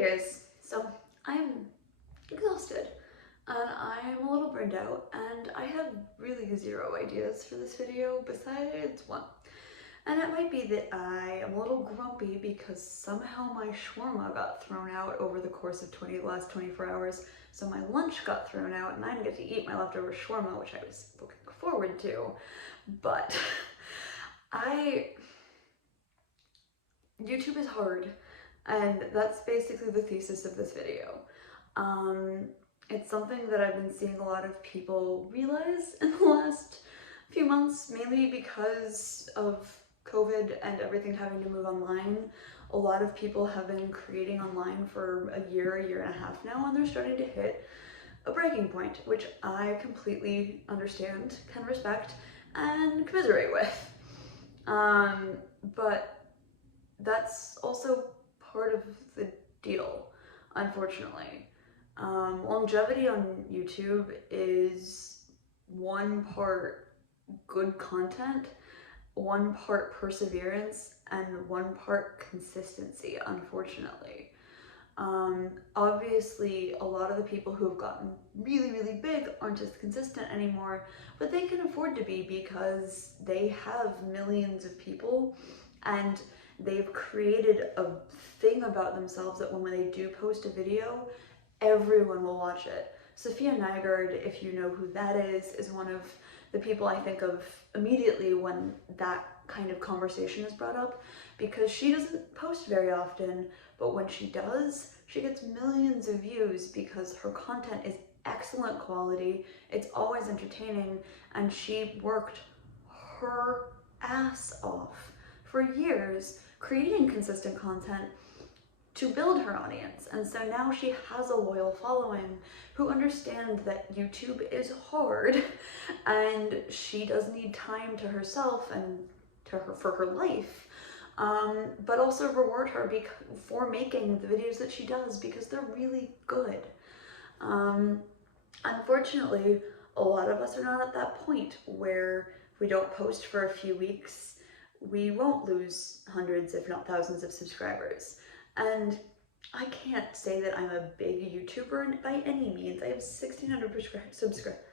Hey guys, so I'm exhausted and I'm a little burned out and I have really zero ideas for this video besides one. And it might be that I am a little grumpy because somehow my shawarma got thrown out over the course of the last 24 hours. So my lunch got thrown out and I didn't get to eat my leftover shawarma, which I was looking forward to. But YouTube is hard. And that's basically the thesis of this video. It's something that I've been seeing a lot of people realize in the last few months, mainly because of COVID and everything having to move online. A lot of people have been creating online for a year and a half now, and they're starting to hit a breaking point, which I completely understand, can respect, and commiserate with. But that's also part of the deal, unfortunately. Longevity on YouTube is one part good content, one part perseverance, and one part consistency, unfortunately. Obviously, a lot of the people who have gotten really big aren't as consistent anymore, but they can afford to be because they have millions of people and they've created a thing about themselves that when they do post a video, everyone will watch it. Sophia Nygaard, if you know who that is one of the people I think of immediately when that kind of conversation is brought up, because she doesn't post very often, but when she does, she gets millions of views because her content is excellent quality, it's always entertaining, and she worked her ass off for years creating consistent content to build her audience. And so now she has a loyal following who understand that YouTube is hard and she does need time to herself and for her life, but also reward her for making the videos that she does because they're really good. Unfortunately, a lot of us are not at that point where if we don't post for a few weeks, we won't lose hundreds, if not thousands of subscribers. And I can't say that I'm a big YouTuber by any means. I have 1,600 subscribers.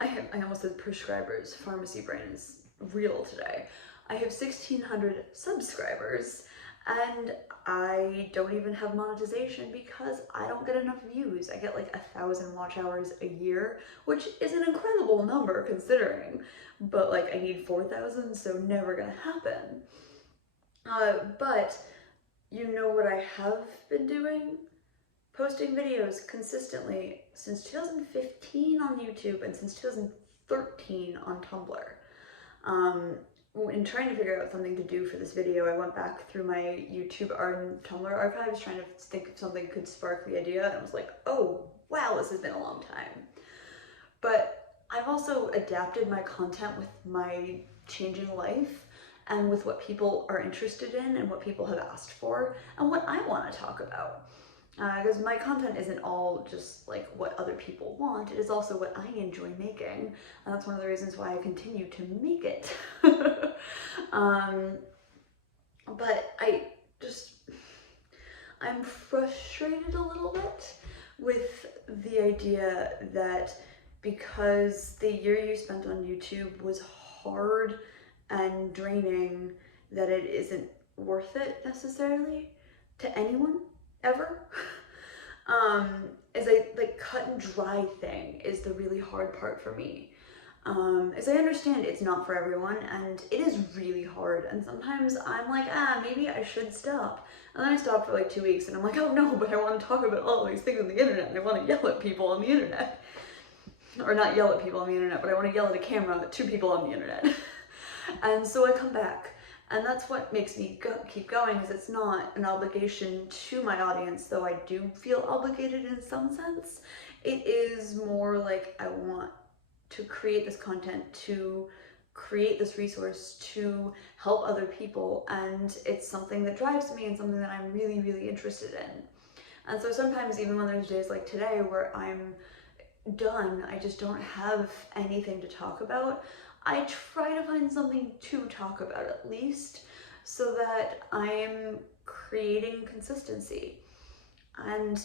I almost said prescribers. Pharmacy brain is real today. I have 1,600 subscribers and I don't even have monetization because I don't get enough views. I get like 1,000 watch hours a year, which is an incredible number considering, but like I need 4,000, so never gonna happen. But you know what I have been doing? Posting videos consistently since 2015 on YouTube and since 2013 on Tumblr. In trying to figure out something to do for this video, I went back through my YouTube and Tumblr archives trying to think if something could spark the idea, and I was like, oh wow, this has been a long time. But I've also adapted my content with my changing life and with what people are interested in and what people have asked for and what I want to talk about. Because my content isn't all just like what other people want, it is also what I enjoy making, and that's one of the reasons why I continue to make it. But I'm frustrated a little bit with the idea that because the year you spent on YouTube was hard and draining, that it isn't worth it necessarily to anyone ever. Is a cut and dry thing is the really hard part for me. As I understand, it's not for everyone, and it is really hard, and sometimes I'm like, maybe I should stop. And then I stop for like 2 weeks, and I'm like, oh no, but I want to talk about all these things on the internet, and I want to yell at people on the internet. Or not yell at people on the internet, but I want to yell at a camera at 2 people on the internet. And so I come back, and that's what makes me keep going, is it's not an obligation to my audience, though I do feel obligated in some sense. It is more like I want to create this content, to create this resource, to help other people, and it's something that drives me and something that I'm really interested in. And so sometimes, even when there's days like today where I'm done, I just don't have anything to talk about, I try to find something to talk about at least, so that I'm creating consistency. And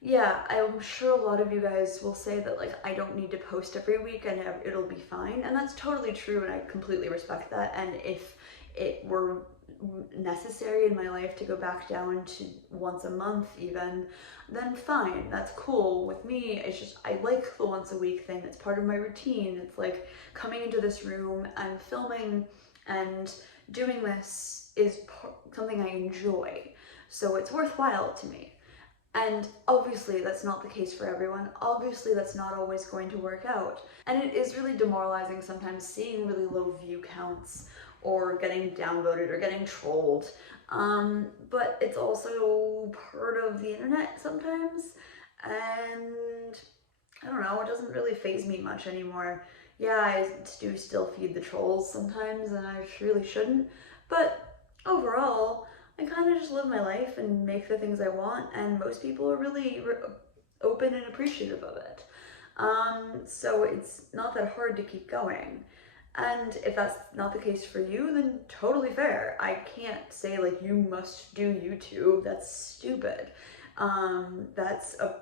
yeah, I'm sure a lot of you guys will say that like I don't need to post every week and it'll be fine, and that's totally true, and I completely respect that. And if it were necessary in my life to go back down to once a month even, then fine, that's cool with me. It's just I like the once a week thing. It's part of my routine. It's like coming into this room and filming and doing this is something I enjoy, so it's worthwhile to me. And obviously that's not the case for everyone. Obviously that's not always going to work out. And it is really demoralizing sometimes seeing really low view counts or getting downvoted or getting trolled. But it's also part of the internet sometimes. And I don't know, it doesn't really faze me much anymore. Yeah, I do still feed the trolls sometimes, and I really shouldn't. But overall, I kind of just live my life and make the things I want, and most people are really open and appreciative of it. So it's not that hard to keep going. And if that's not the case for you, then totally fair. I can't say like you must do YouTube. That's stupid. That's a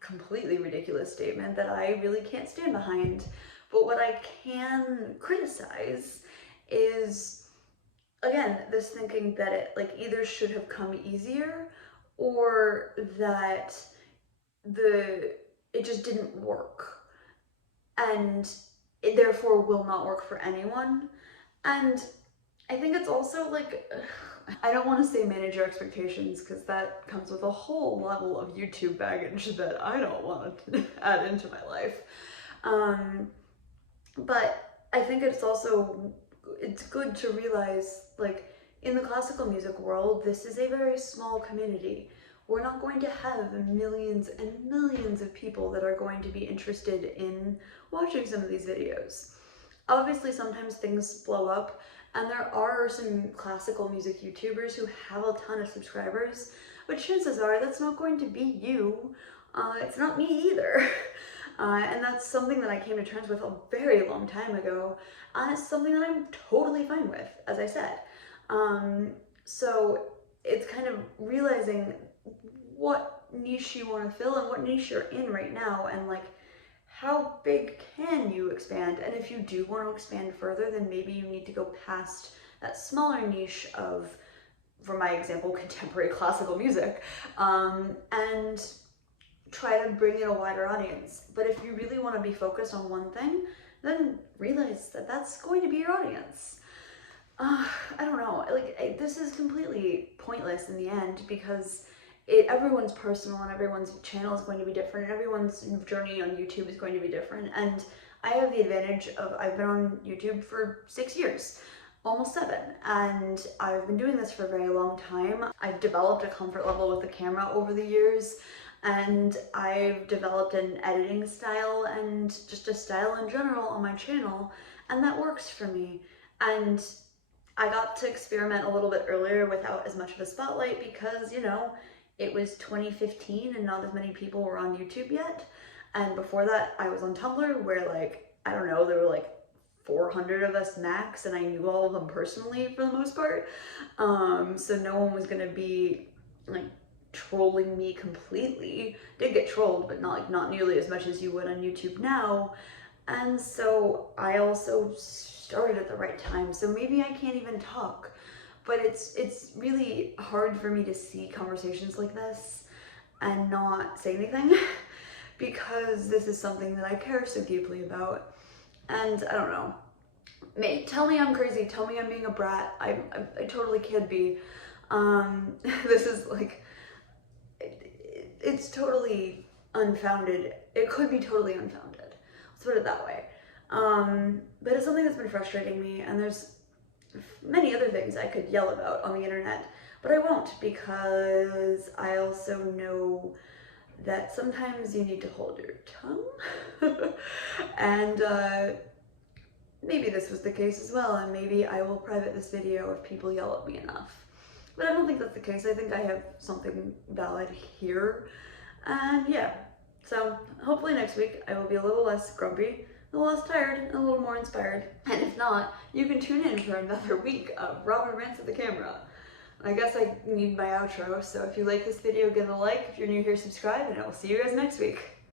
completely ridiculous statement that I really can't stand behind. But what I can criticize is, again, this thinking that it like either should have come easier or that it just didn't work and it therefore will not work for anyone. And I think it's also like, I don't want to say manage your expectations because that comes with a whole level of YouTube baggage that I don't want to add into my life. But I think it's good to realize, like, in the classical music world, this is a very small community. We're not going to have millions and millions of people that are going to be interested in watching some of these videos. Obviously, sometimes things blow up, and there are some classical music YouTubers who have a ton of subscribers, but chances are that's not going to be you. It's not me either. And that's something that I came to terms with a very long time ago, and it's something that I'm totally fine with, as I said. So it's kind of realizing what niche you want to fill and what niche you're in right now, and like how big can you expand. And if you do want to expand further, then maybe you need to go past that smaller niche of, for my example, contemporary classical music, and try to bring in a wider audience. But if you really want to be focused on one thing, then realize that that's going to be your audience. I don't know, like this is completely pointless in the end, because everyone's personal and everyone's channel is going to be different, and everyone's journey on YouTube is going to be different. And I have the advantage of, I've been on YouTube for 6 years, almost 7, and I've been doing this for a very long time. I've developed a comfort level with the camera over the years, and I've developed an editing style and just a style in general on my channel, and that works for me. And I got to experiment a little bit earlier without as much of a spotlight because, you know, it was 2015 and not as many people were on YouTube yet. And before that, I was on Tumblr where, like, I don't know, there were like 400 of us max, and I knew all of them personally for the most part. So no one was gonna be like trolling me completely. Did get trolled, but not nearly as much as you would on YouTube now. And so I also started at the right time, so maybe I can't even talk. But it's really hard for me to see conversations like this and not say anything because this is something that I care so deeply about. And I don't know, tell me I'm crazy, tell me I'm being a brat, I totally can be. This is like, it's totally unfounded. It could be totally unfounded. Let's put it that way. But it's something that's been frustrating me, and there's many other things I could yell about on the internet, but I won't, because I also know that sometimes you need to hold your tongue. And maybe this was the case as well, and maybe I will private this video if people yell at me enough. But I don't think that's the case. I think I have something valid here. And yeah, so hopefully next week I will be a little less grumpy, a little less tired, and a little more inspired. And if not, you can tune in for another week of Robin Rants at the Camera. I guess I need my outro, so if you like this video, give it a like. If you're new here, subscribe, and I will see you guys next week.